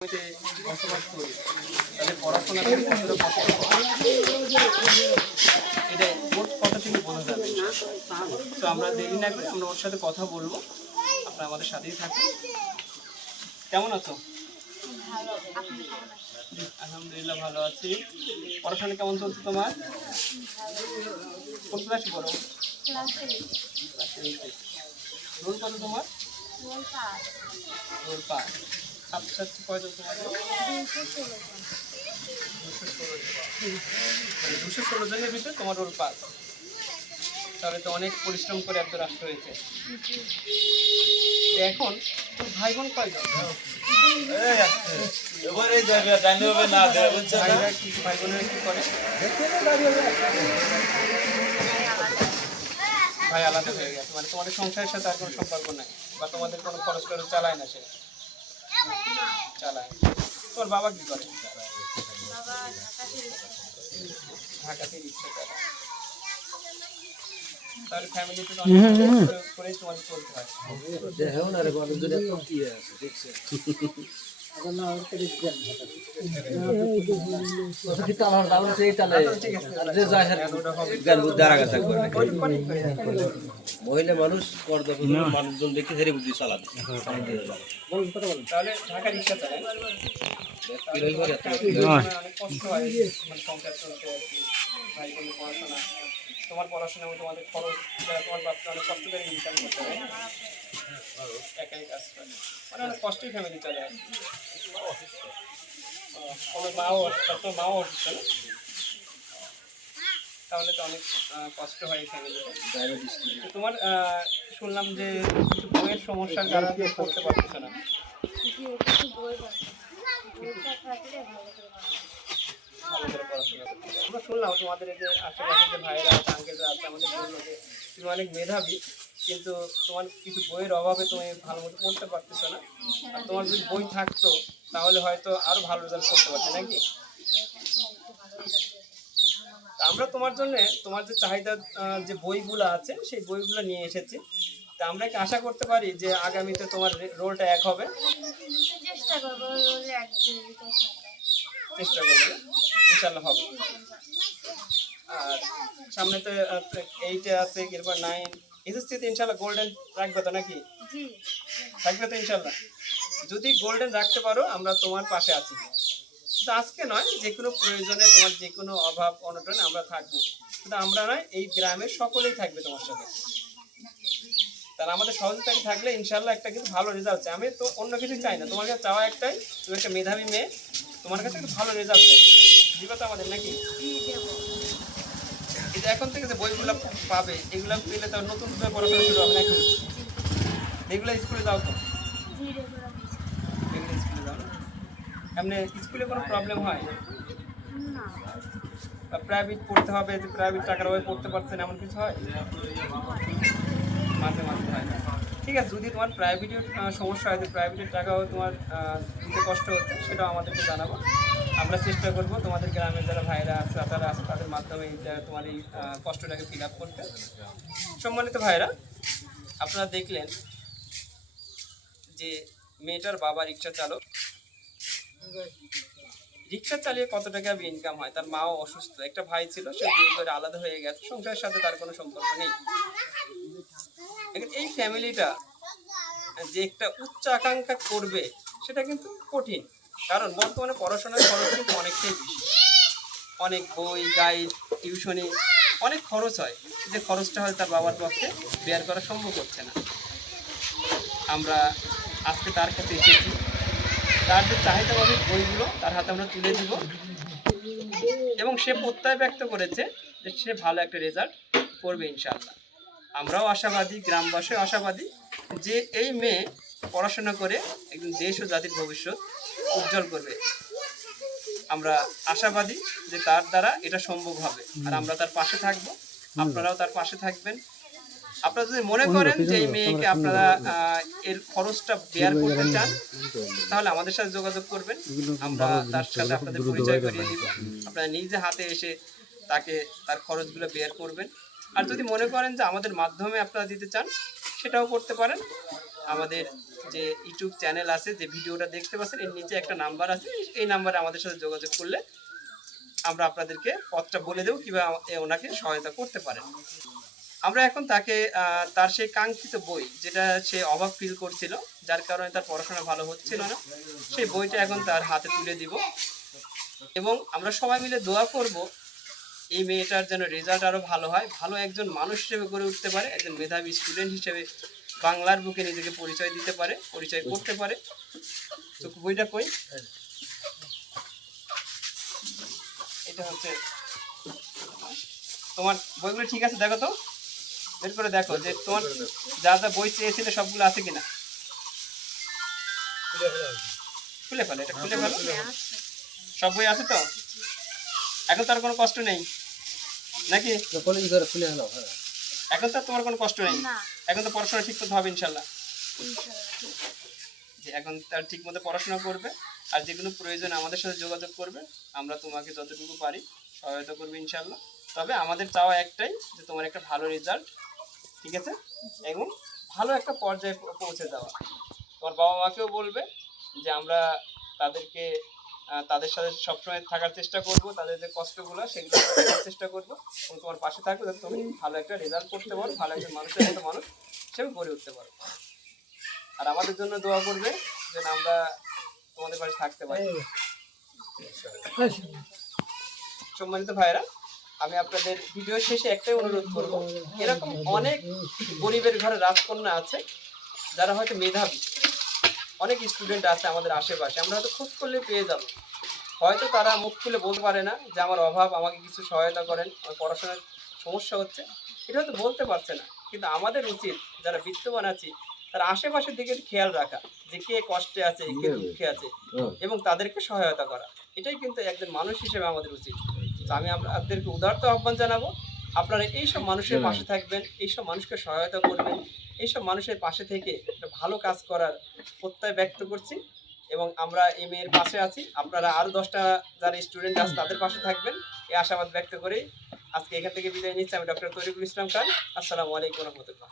বসবাস করি তাদের পড়াশোনা এটা ওর কথা থেকে বোঝা যাবে। তো আমরা দেরি না করে আমরা ওর সাথে কথা বলবো, আপনারা আমাদের সাথেই থাকুন। কেমন আছো? আলহামদুলিল্লাহ ভালো আছি। পড়াশোনা কেমন চলছে তোমার? কোন ক্লাসে পড়ো? রোল কত তোমার? রোল 5। ছাত্রছাত্রী কয়জন তোমার? 216 জনের ভিতরে তোমার রোল 5। তাহলে তো অনেক পরিশ্রম করে একজন রাষ্ট্র হয়েছে। এখন তোর ভাই বোন কয়জন? ভাই বোনেরা কি করে? ভাই আলাদা হয়ে গেছে, মানে তোমাদের সংসারের সাথে আর কোনো সম্পর্ক নাই, বা তোমাদের কোনো খরচ টরচ চালায় না? সে চালায়। তোর বাবা কি করে? ঢাকাতে রিক্সা চালায়। তাহলে ফ্যামিলিতে তো অনেক কষ্ট করে তোমাদের চলতে হয়। মহিলা মানুষ মানুষজন দেখে ধরে বুদ্ধি চালাতে, তাহলে ঢাকা রিক্সা চালায়। অনেক কষ্ট হয় মানে সংসার চলতে আর কি। ভাই বোনের পড়াশোনা, তোমার পড়াশোনা এবং তোমাদের খরচ, তোমার বাচ্চা অনেক কষ্ট করে ইনকাম করতে হয়, একাই কাজ করে, মানে অনেক কষ্টেই ফ্যামিলি চলে আর কি। তোমার মাও অসুস্থ না? তাহলে তো অনেক কষ্ট হয় ফ্যামিলিতে। তোমার শুনলাম যে কিছু বইয়ের সমস্যার কারণে পড়তে পারতেছে না। আমরা শুনলাম তোমাদের এই যে আশেপাশে যে ভাইরা আছে, আঙ্কেলরা আছে, আমাদের বললো যে তুমি অনেক মেধাবী, কিন্তু তোমার কিছু বইয়ের অভাবে তুমি ভালো মতো পড়তে পারতেছো না। আর তোমার যদি বই থাকতো তাহলে হয়তো আরো ভালো রেজাল্ট করতে পারতে নাকি? আমরা তোমার জন্য তোমার যে চাহিদা যে বইগুলো আছে সেই বইগুলো নিয়ে এসেছি। তা আমরা কি আশা করতে পারি যে আগামীতে তোমার রোলটা এক হবে? চেষ্টা করবো, ইনশাল্লাহ হবে। আর সামনে তো 8 আছে, এরপর 9, এসএসসিতে ইনশাল্লাহ গোল্ডেন রাখবে তো নাকি? থাকবে তো ইনশাল্লাহ। যদি গোল্ডেন রাখতে পারো আমরা তোমার পাশে আছি। কিন্তু আজকে নয়, যে কোনো প্রয়োজনে তোমার যে কোনো অভাব অনটনে আমরা থাকবো। কিন্তু আমরা নয়, এই গ্রামের সকলেই থাকবে তোমার সাথে। তারা আমাদের সহযোগিতা থাকলে ইনশাল্লাহ একটা কিন্তু ভালো রেজাল্ট চাই। আমি তো অন্য কিছু চাই না, তোমার কাছে চাওয়া একটাই, তুমি একটা মেধাবী মেয়ে, তোমার কাছে একটা ভালো রেজাল্ট চাই। দিবা তো আমাদের নাকি? এই যে এখন থেকে যে বইগুলো পাবে, এগুলো পেলে তো নতুন করে পড়াশোনা শুরু হবে নাকি? এগুলো স্কুলে যাও তো? এগুলো স্কুলে যাও না? এমনি স্কুলে কোনো প্রবলেম হয়? প্রাইভেট পড়তে হবে, যে প্রাইভেট টাকার অভাবে পড়তে পারছেন এমন কিছু হয়? মাঝে মাঝে হয় না। ঠিক আছে, যদি তোমার প্রাইভেটের সমস্যা হয়, যে প্রাইভেটের টাকাও তোমার দিতে কষ্ট হচ্ছে, সেটাও আমাদেরকে জানাবো। আমরা চেষ্টা করব তোমাদের গ্রামের যারা ভাইরা আছে, তারা আছে, তাদের মাধ্যমে তোমার এই কষ্টটাকে ফিল আপ করতে। সম্মানিত ভাইরা, আপনারা দেখলেন যে মেয়েটার বাবা রিক্সা চালক। রিক্সা চালিয়ে কত টাকা ইনকাম হয়? তার মাও অসুস্থ, একটা ভাই ছিল, সে বিয়ে করে আলাদা হয়ে গেছে, সংসারের সাথে তার কোনো সম্পর্ক নেই। এই ফ্যামিলিটা যে একটা উচ্চ আকাঙ্ক্ষা করবে সেটা কিন্তু কঠিন, কারণ বর্তমানে পড়াশোনার খরচ কিন্তু অনেকটাই বেশি। অনেক বই, গাইড, টিউশনি, অনেক খরচ হয়, যে খরচটা হয় তার বাবার পক্ষে বেয়ার করা সম্ভব হচ্ছে না। আমরা আজকে তার কাছে এসেছি, তার যে চাহিদা পাবে বইগুলো তার হাতে আমরা তুলে দিব, এবং সে প্রত্যয় ব্যক্ত করেছে যে সে ভালো একটা রেজাল্ট করবে ইনশাআল্লাহ। আমরাও আশাবাদী, গ্রামবাসীও আশাবাদী যে এই মেয়ে পড়াশোনা করে একজন দেশ ও জাতির ভবিষ্যৎ উজ্জ্বল করবে। আমরা আশাবাদী যে তার দ্বারা এটা সম্ভব হবে, আর আমরা তার পাশে থাকব, আপনারাও তার পাশে থাকবেন। আপনারা যদি মনে করেন যে এই মেয়েকে আপনারা এর খরচটা বেয়ার করতে চান, তাহলে আমাদের সাথে যোগাযোগ করবেন, আমরা তার সাথে আপনাদের পরিচয় করিয়ে দিব। আপনারা নিজে হাতে এসে তাকে তার খরচগুলো বেয়ার করবেন। আর যদি মনে করেন যে আমাদের মাধ্যমে আপনারা দিতে চান, সেটাও করতে পারেন। আমাদের যে ইউটিউব চ্যানেল আছে, যে ভিডিওটা দেখতে পাচ্ছেন এর নিচে একটা নাম্বার আছে, এই নাম্বারে আমাদের সাথে যোগাযোগ করলে আমরা আপনাদেরকে পথটা বলে দেবো কীভাবে ওনাকে সহায়তা করতে পারেন। আমরা এখন তাকে তার সেই কাঙ্ক্ষিত বই, যেটা সে অভাব ফিল করছিল, যার কারণে তার পড়াশোনা ভালো হচ্ছিল না, সেই বইটা এখন তার হাতে তুলে দিব এবং আমরা সবাই মিলে দোয়া করব এই মেয়েটার যেন রেজাল্ট আরও ভালো হয়, ভালো একজন মানুষ হিসেবে গড়ে উঠতে পারে, একজন মেধাবী স্টুডেন্ট হিসেবে বাংলার বুকে নিজেকে পরিচয় দিতে পারে, পরিচয় করতে পারে। তো বইটা কই, এটা হচ্ছে তোমার বইগুলো ঠিক আছে, দেখো তো, বের করে দেখো যে তোমার যা যা বই চেয়েছিলে সবগুলো আছে কিনা। খুলে ফেলো, এটা খুলে ফেলো, সব বই আছে তো, এখন তো আর কোনো কষ্ট নেই নাকি? এখন তো আর তোমার কোনো কষ্ট নেই, এখন তো পড়াশোনা ঠিক মতো হবে ইনশাল্লাহ। যে এখন তার ঠিক মতো পড়াশোনা করবে, আর যেগুলো প্রয়োজন আমাদের সাথে যোগাযোগ করবে, আমরা তোমাকে যতটুকু পারি সহায়তা করবে ইনশাল্লাহ। তবে আমাদের চাওয়া একটাই, যে তোমার একটা ভালো রেজাল্ট, ঠিক আছে, এবং ভালো একটা পর্যায়ে পৌঁছে দেওয়া। তোমার বাবা মাকেও বলবে যে আমরা তাদেরকে তাদের সাথে সবসময় থাকার চেষ্টা করব, তাদের যে কষ্টগুলো সেগুলো দেখার চেষ্টা করবো এবং তোমার পাশে থাকবো, যাতে তুমি ভালো একটা রেজাল্ট করতে পারো, ভালো একজন মানুষের মতো মানুষ হিসেবে গড়ে উঠতে পারো। আর আমাদের জন্য দোয়া করবে যেন আমরা তোমাদের পাশে থাকতে পারি। সম্মানিত ভাইরা, আমি আপনাদের ভিডিও শেষে একটাই অনুরোধ করব, এরকম অনেক গরিবের ঘরে রাজকন্যা আছে যারা হয়তো মেধাবী, অনেক স্টুডেন্ট আছে আমাদের আশেপাশে, আমরা হয়তো খোঁজ করলে পেয়ে যাব। হয়তো তারা মুখ খুলে বলতে পারে না যে আমার অভাব, আমাকে কিছু সহায়তা করেন, আমার পড়াশোনার সমস্যা হচ্ছে, এটা হয়তো বলতে পারছে না। কিন্তু আমাদের উচিত যারা বিত্তবান আছি তার আশেপাশের দিকে খেয়াল রাখা, যে কে কষ্টে আছে, কে দুঃখে আছে, এবং তাদেরকে সহায়তা করা। এটাই কিন্তু একজন মানুষ হিসেবে আমাদের উচিত। তো আমি আপনাদেরকে উদারত আহ্বান জানাবো, আপনারা এইসব মানুষের পাশে থাকবেন, এইসব মানুষকে সহায়তা করবেন, এইসব মানুষের পাশে থেকে একটা ভালো কাজ করার প্রত্যয় ব্যক্ত করছি। এবং আমরা এই মেয়ের পাশে আছি, আপনারা আরও 10টা যারা স্টুডেন্ট আছে তাদের পাশে থাকবেন, এই আশাবাদ ব্যক্ত করেই আজকে এখান থেকে বিদায় নিচ্ছি। আমি ডক্টর তরিকুল ইসলাম খান। আসসালামু আলাইকুম রহমতুল্লাহ।